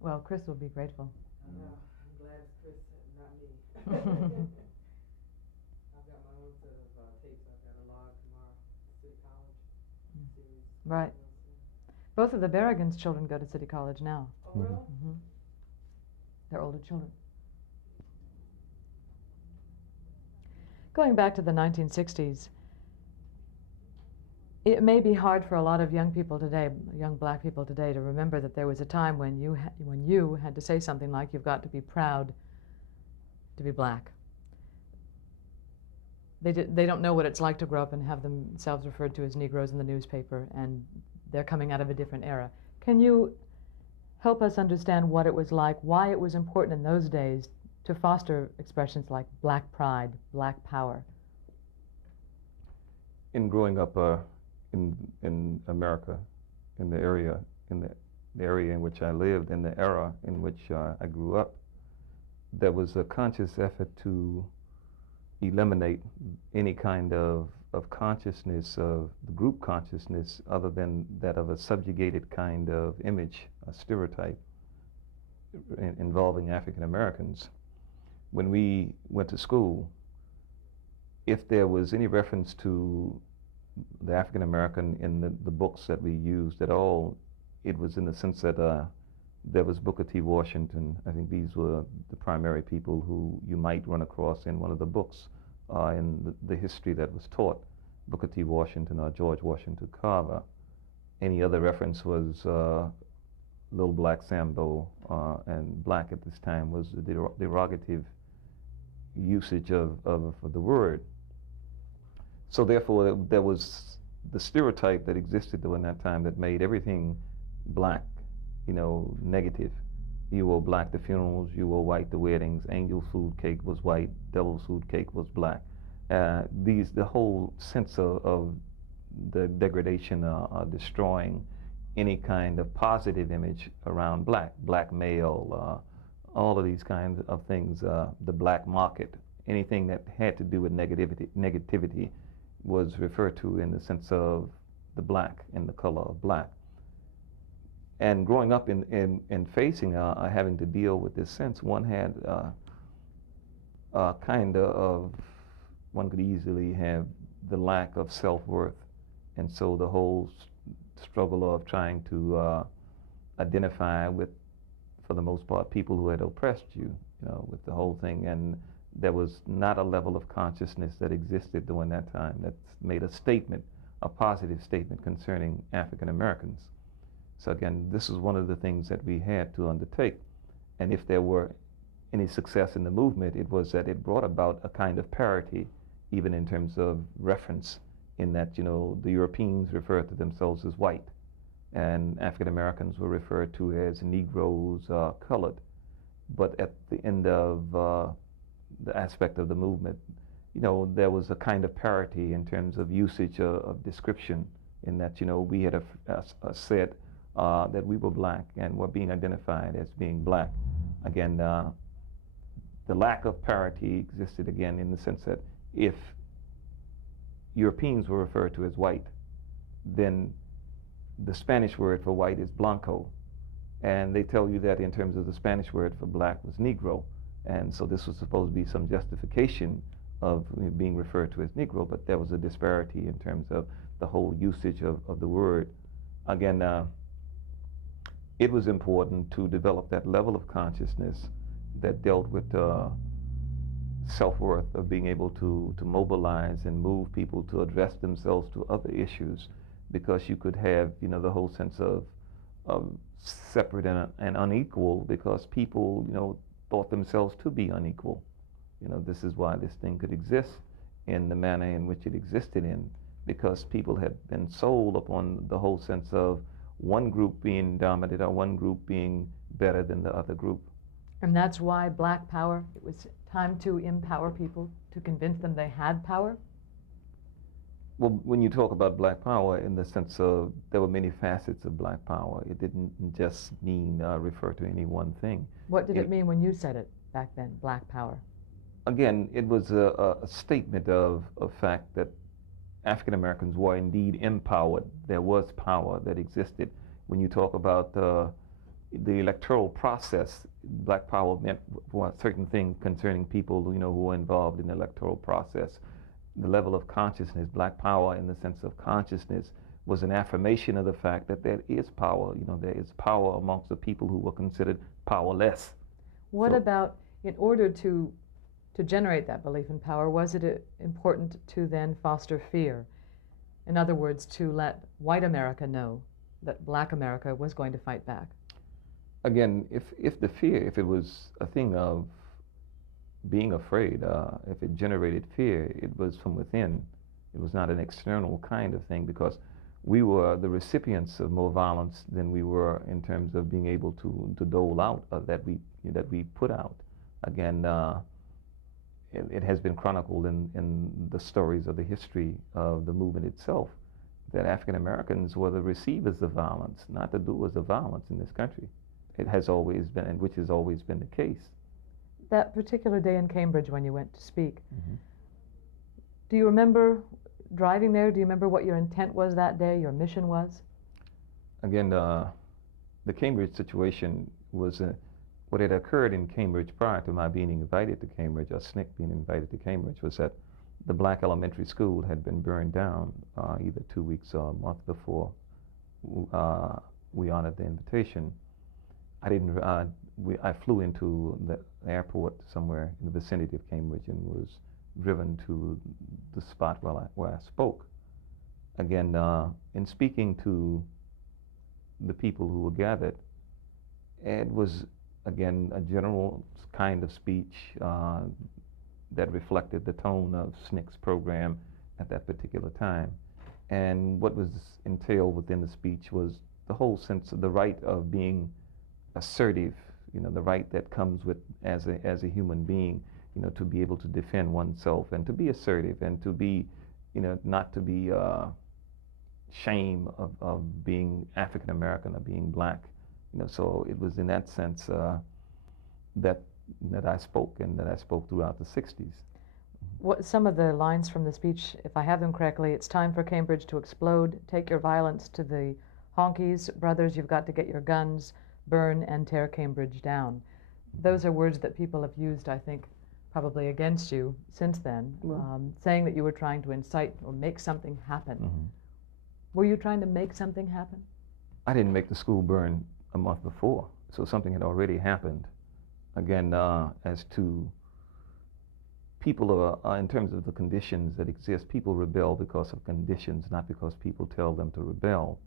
Well, Chris will be grateful. I know. I'm glad it's Chris and not me. I've got my own set of tapes. I've got a log tomorrow at City College series. Right. Both of the Berrigan's children go to City College now. Oh, really? Mm-hmm. They're older children. Going back to the 1960s, it may be hard for a lot of young people today, young black people today, to remember that there was a time when you had to say something like, you've got to be proud to be black. They don't know what it's like to grow up and have themselves referred to as Negroes in the newspaper, and they're coming out of a different era. Can you help us understand what it was like, why it was important in those days to foster expressions like black pride, black power? In growing up in America, in the area in which I lived, in the era in which I grew up, there was a conscious effort to eliminate any kind of consciousness, of the group consciousness, other than that of a subjugated kind of image, a stereotype involving African Americans. When we went to school, if there was any reference to the African American in the books that we used at all, it was in the sense that there was Booker T. Washington. I think these were the primary people who you might run across in one of the books in the history that was taught. Booker T. Washington or George Washington Carver. Any other reference was Little Black Sambo, and black at this time was the derogative usage of the word. So therefore, there was the stereotype that existed during that time that made everything black, negative. You wore black the funerals, you wore white the weddings, angel's food cake was white, devil's food cake was black. The whole sense of the degradation, destroying any kind of positive image around black male, all of these kinds of things, the black market, anything that had to do with negativity was referred to in the sense of the black and the color of black. And growing up in facing having to deal with this sense, one had kind of, one could easily have the lack of self-worth. And so the whole struggle of trying to identify with, for the most part, people who had oppressed you, with the whole thing. And there was not a level of consciousness that existed during that time that made a statement, a positive statement concerning African Americans. So again, this is one of the things that we had to undertake. And if there were any success in the movement, it was that it brought about a kind of parity, even in terms of reference, in that, the Europeans referred to themselves as white, and African Americans were referred to as Negroes, colored. But at the end of the aspect of the movement, there was a kind of parity in terms of usage of description, in that, we had said that we were black and were being identified as being black. Again, the lack of parity existed again in the sense that if Europeans were referred to as white, then the Spanish word for white is blanco. And they tell you that in terms of the Spanish word for black was negro. And so this was supposed to be some justification of being referred to as Negro, but there was a disparity in terms of the whole usage of the word. Again, it was important to develop that level of consciousness that dealt with self-worth, of being able to mobilize and move people to address themselves to other issues, because you could have, the whole sense of separate and unequal, because people, thought themselves to be unequal. This is why this thing could exist in the manner in which it existed in, because people had been sold upon the whole sense of one group being dominant or one group being better than the other group. And that's why black power, it was time to empower people, to convince them they had power? Well, when you talk about black power, in the sense of there were many facets of black power, it didn't just mean refer to any one thing. What did it mean when you said it back then, black power? Again, it was a statement of fact that African Americans were indeed empowered. There was power that existed. when you talk about the electoral process, black power meant for certain things concerning people, you know, who were involved in the electoral process. The level of consciousness, black power in the sense of consciousness, was an affirmation of the fact that there is power. You know, there is power amongst the people who were considered powerless. What about, in order to generate that belief in power, was it important to then foster fear? In other words, to let white America know that black America was going to fight back? Again, if the fear, if it was a thing of being afraid, if it generated fear, it was from within. It was not an external kind of thing, because we were the recipients of more violence than we were in terms of being able to dole out that we put out. Again, it has been chronicled in the stories of the history of the movement itself that African Americans were the receivers of violence, not the doers of violence in this country. It has always been, and which has always been the case. That particular day in Cambridge when you went to speak, Mm-hmm. do you remember driving there? Do you remember what your intent was that day, your mission was? Again, the Cambridge situation was what had occurred in Cambridge prior to my being invited to Cambridge, or ℌ𝔞𝔫𝔦𝣣 being invited to Cambridge, was that the black elementary school had been burned down either 2 weeks or a month before we honored the invitation. I flew into the airport somewhere in the vicinity of Cambridge and was driven to the spot where I spoke. Again, in speaking to the people who were gathered, it was, again, a general kind of speech that reflected the tone of ℌ𝔞𝔫𝔦𝣣's program at that particular time. And what was entailed within the speech was the whole sense of the right of being assertive, you know, the right that comes with as a human being, you know, to be able to defend oneself and to be assertive and to be, you know, not to be shame of being African American or being black, you know. So it was in that sense that I spoke, and that I spoke throughout the 60s. What some of the lines from the speech, if I have them correctly: it's time for Cambridge to explode, take your violence to the honkies, brothers, you've got to get your guns, burn and tear Cambridge down. Those are words that people have used, I think, probably against you since then, saying that you were trying to incite or make something happen. Mm-hmm. Were you trying to make something happen? I didn't make the school burn a month before, so something had already happened. Again, as to people, in terms of the conditions that exist, people rebel because of conditions, not because people tell them to rebel.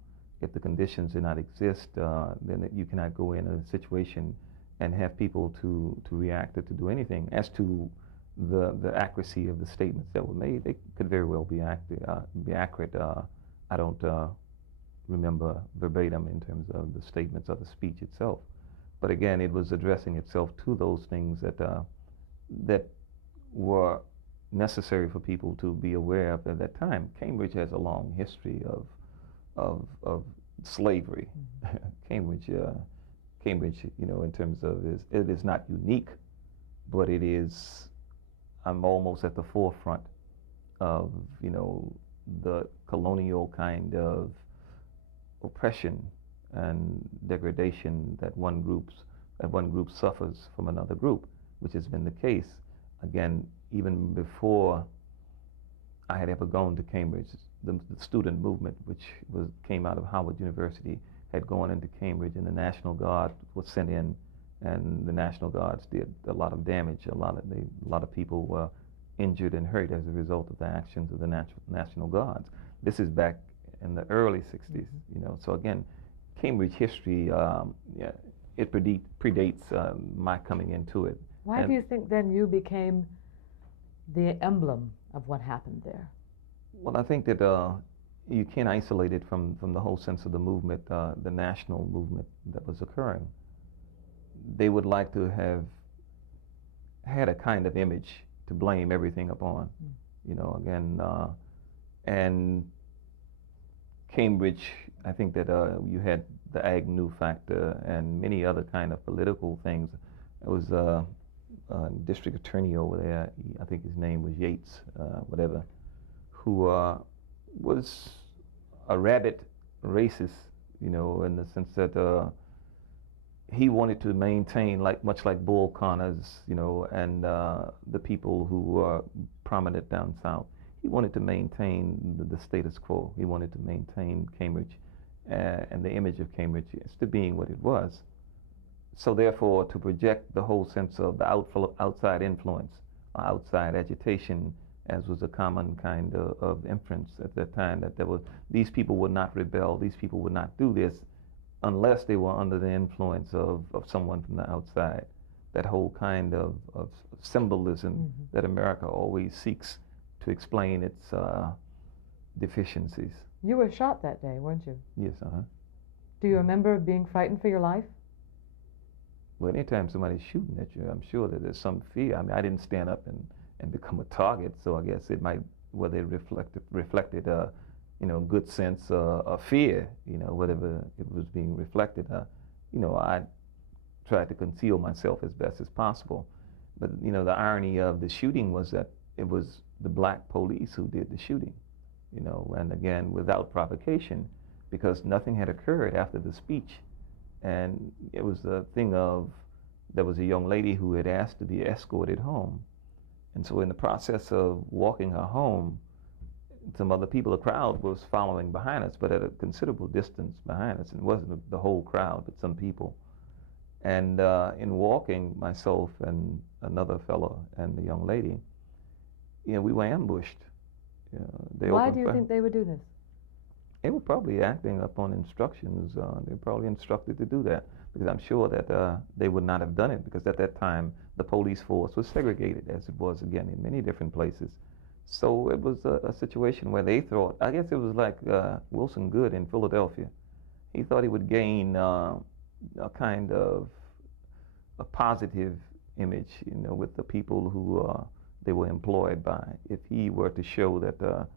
If the conditions do not exist, then you cannot go in a situation and have people to react or to do anything. As to the accuracy of the statements that were made, they could very well be accurate. I don't remember verbatim in terms of the statements of the speech itself. But again, it was addressing itself to those things that were necessary for people to be aware of at that time. Cambridge has a long history of slavery. Cambridge, you know, in terms of it is not unique, but it is. I'm almost at the forefront of, you know, the colonial kind of oppression and degradation that one group suffers from another group, which has been the case. Again, even before I had ever gone to Cambridge, the student movement, which came out of Howard University, had gone into Cambridge, and the National Guard was sent in, and the National Guards did a lot of damage. A lot of people were injured and hurt as a result of the actions of the National Guards. This is back in the early 60s, you know. So again, Cambridge history, it predates my coming into it. Why do you think then you became the emblem of what happened there? Well, I think that you can't isolate it from the whole sense of the movement, the national movement that was occurring. They would like to have had a kind of image to blame everything upon, you know, again, and Cambridge, I think that you had the Agnew factor and many other kind of political things. It was district attorney over there, I think his name was Yates, whatever, who was a rabid racist you know, in the sense that he wanted to maintain, much like Bull Connors, you know, and the people who were prominent down south. He wanted to maintain the status quo. He wanted to maintain Cambridge and the image of Cambridge as to being what it was. So therefore, to project the whole sense of the outside influence, outside agitation, as was a common kind of inference at that time, that these people would not rebel, these people would not do this unless they were under the influence of someone from the outside. That whole kind of symbolism that America always seeks to explain its deficiencies. You were shot that day, weren't you? Yes, Do you remember being frightened for your life? Well, anytime somebody's shooting at you, I'm sure that there's some fear. I mean, I didn't stand up and become a target, so I guess it might, whether it reflected you know, good sense of fear, you know, whatever it was being reflected. You know, I tried to conceal myself as best as possible. But, you know, the irony of the shooting was that it was the black police who did the shooting, you know, and again, without provocation, because nothing had occurred after the speech. And it was a thing of, there was a young lady who had asked to be escorted home. And so in the process of walking her home, some other people, the crowd was following behind us, but at a considerable distance behind us. And it wasn't the whole crowd, but some people. And in walking, myself and another fellow and the young lady, you know, we were ambushed. You know, Why do you think they would do this? They were probably acting upon instructions. They were probably instructed to do that, because I'm sure that they would not have done it, because at that time the police force was segregated, as it was again in many different places. So it was a situation where they thought, I guess it was like Wilson Goode in Philadelphia. He thought he would gain a kind of a positive image, you know, with the people who they were employed by, if he were to show that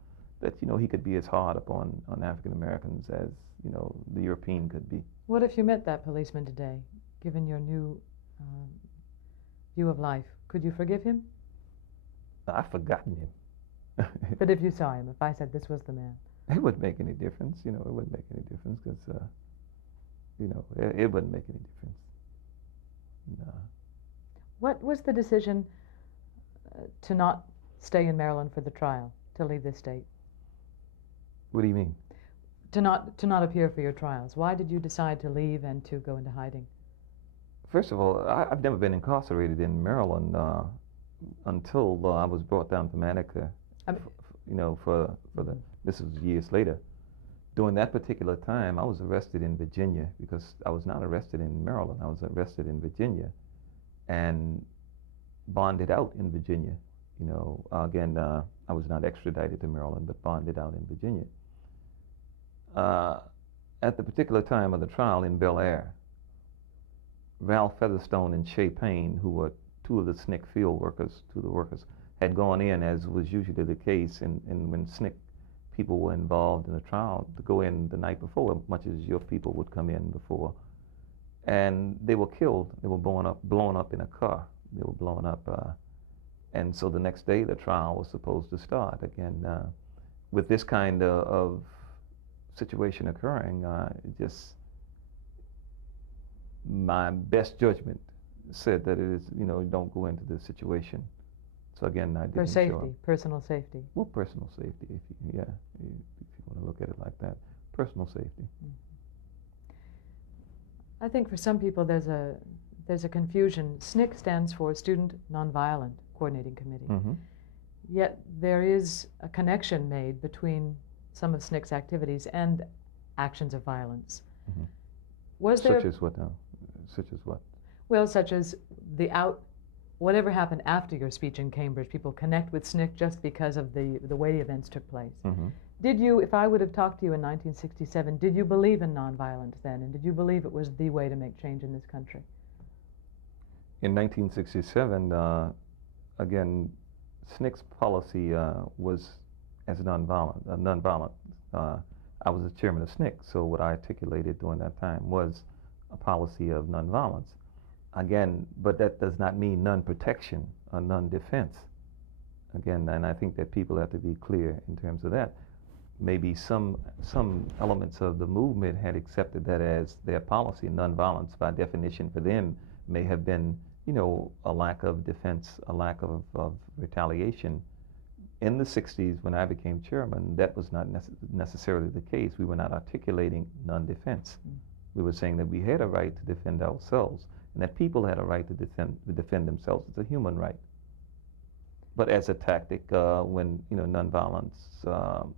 you know, he could be as hard upon African Americans as, you know, the European could be. What if you met that policeman today, given your new view of life? Could you forgive him? I've forgotten him. But if you saw him, if I said this was the man? It wouldn't make any difference, you know, it wouldn't make any difference, because, you know, it wouldn't make any difference. No. What was the decision to not stay in Maryland for the trial, to leave this state? What do you mean? To not appear for your trials. Why did you decide to leave and to go into hiding? First of all, I've never been incarcerated in Maryland until I was brought down to Manica. You know, for this was years later. During that particular time, I was arrested in Virginia, because I was not arrested in Maryland. I was arrested in Virginia and bonded out in Virginia. You know, again, I was not extradited to Maryland, but bonded out in Virginia. At the particular time of the trial in Bel Air, Ralph Featherstone and Shea Payne, who were two of the SNCC field workers, had gone in, as was usually the case, and when SNCC people were involved in the trial, to go in the night before, much as your people would come in before. And they were killed. They were blown up in a car. They were blown up. And so the next day, the trial was supposed to start. Again, with this kind of situation occurring, just my best judgment said that it is, you know, don't go into this situation. So again, I didn't For safety, show up. personal safety. Well, personal safety, if you want to look at it like that. Personal safety. I think for some people there's a confusion. SNCC stands for Student Nonviolent Coordinating Committee. Yet there is a connection made between some of SNCC's activities and actions of violence. Was there... Such as what now? Such as what? Well, such as whatever happened after your speech in Cambridge, people connect with SNCC just because of the way the events took place. Did you, if I would have talked to you in 1967, did you believe in nonviolence then? And did you believe it was the way to make change in this country? In 1967, again, SNCC's policy was as nonviolent. I was the chairman of SNCC, so what I articulated during that time was a policy of nonviolence. Again, but that does not mean non-protection or non-defense. Again, and I think that people have to be clear in terms of that. maybe some elements of the movement had accepted that as their policy. Nonviolence, by definition, for them may have been, you know, a lack of defense, a lack of retaliation. In the 60s, when I became chairman, that was not necessarily the case. We were not articulating non-defense. We were saying that we had a right to defend ourselves, and that people had a right to defend themselves. It's a human right. But as a tactic, when, you know, nonviolence,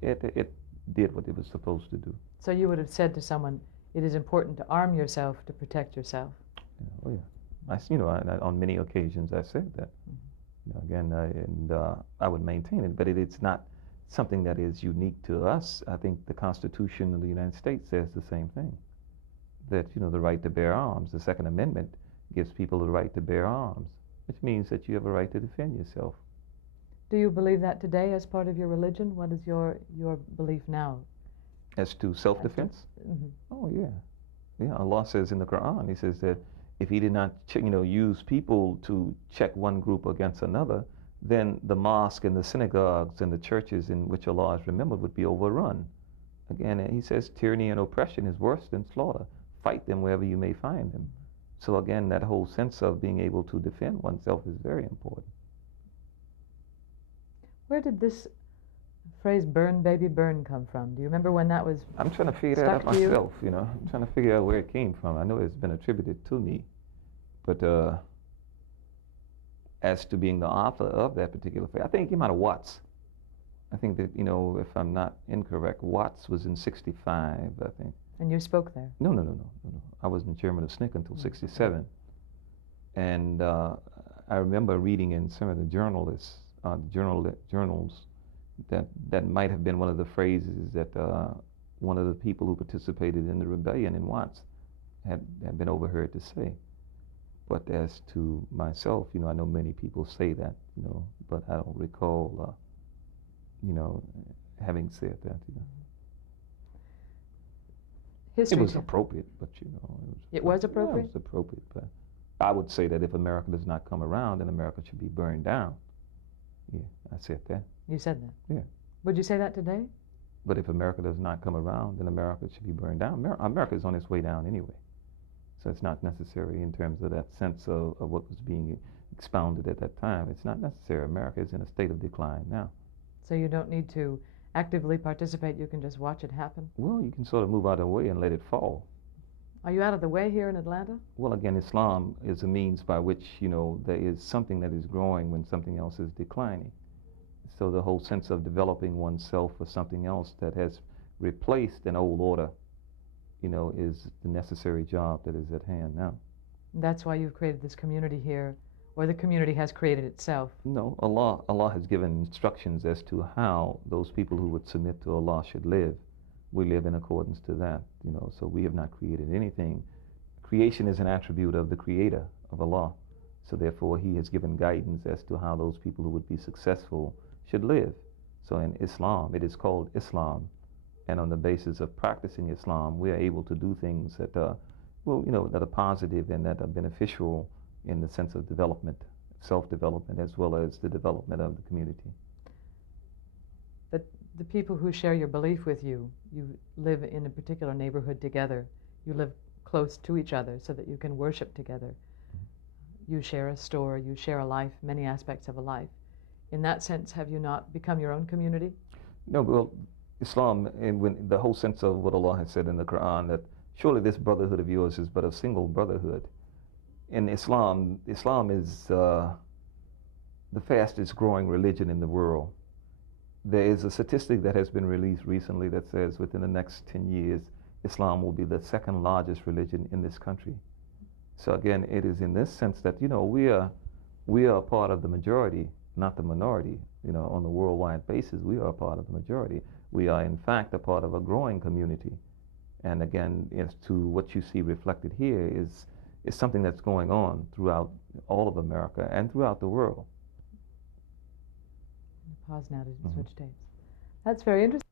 it did what it was supposed to do. So you would have said to someone, it is important to arm yourself to protect yourself. Yeah, oh yeah. You know, on many occasions I said that. You know, again, I would maintain it, but it's not something that is unique to us. I think the Constitution of the United States says the same thing. That, you know, the right to bear arms, the Second Amendment gives people the right to bear arms, which means that you have a right to defend yourself. Do you believe that today as part of your religion? What is your belief now? As to self-defense? Oh yeah. Yeah, Allah says in the Quran, He says that if He did not, you know, use people to check one group against another, then the mosque and the synagogues and the churches in which Allah is remembered would be overrun. Again, He says tyranny and oppression is worse than slaughter. Fight them wherever you may find them. So again, that whole sense of being able to defend oneself is very important. Where did this phrase "burn, baby, burn" come from? Do you remember when that was? I'm trying to figure that out myself, you know. I'm trying to figure out where it came from. I know it's been attributed to me, but as to being the author of that particular phrase, I think it came out of Watts. I think that, you know, if I'm not incorrect, Watts was in '65, I think. And you spoke there? No. I wasn't chairman of ℌ𝔞𝔫𝔦𝔣 until '67. And I remember reading in some of the journals that might have been one of the phrases that one of the people who participated in the rebellion in Watts had been overheard to say. But as to myself, you know, I know many people say that, you know, but I don't recall, you know, having said that, you know. History. It was appropriate, but, you know. It was appropriate? Yeah, it was appropriate, but I would say that if America does not come around, then America should be burned down. Yeah, I said that. You said that? Yeah. Would you say that today? But if America does not come around, then America should be burned down. America is on its way down anyway. So it's not necessary in terms of that sense of what was being expounded at that time. It's not necessary. America is in a state of decline now. So you don't need to actively participate, you can just watch it happen? Well, you can sort of move out of the way and let it fall. Are you out of the way here in Atlanta? Well, again, Islam is a means by which, you know, there is something that is growing when something else is declining. So the whole sense of developing oneself for something else that has replaced an old order, you know, is the necessary job that is at hand now. That's why you've created this community here, or the community has created itself? No, Allah has given instructions as to how those people who would submit to Allah should live. We live in accordance to that, you know, so we have not created anything. Creation is an attribute of the Creator, of Allah. So therefore, He has given guidance as to how those people who would be successful should live. So in Islam, it is called Islam. And on the basis of practicing Islam, we are able to do things that are, well, you know, that are positive and that are beneficial in the sense of development, self-development, as well as the development of the community. The people who share your belief with you, you live in a particular neighborhood together. You live close to each other so that you can worship together. You share a store, you share a life, many aspects of a life. In that sense, have you not become your own community? No, well, Islam, and when the whole sense of what Allah has said in the Quran, that surely this brotherhood of yours is but a single brotherhood. In Islam, Islam is the fastest growing religion in the world. There is a statistic that has been released recently that says within the next 10 years, Islam will be the second largest religion in this country. So again, it is in this sense that, you know, we are a part of the majority, not the minority. You know, on the worldwide basis, we are a part of the majority. We are, in fact, a part of a growing community. And again, as to what you see reflected here is something that's going on throughout all of America and throughout the world. Pause now to switch tapes. That's very interesting.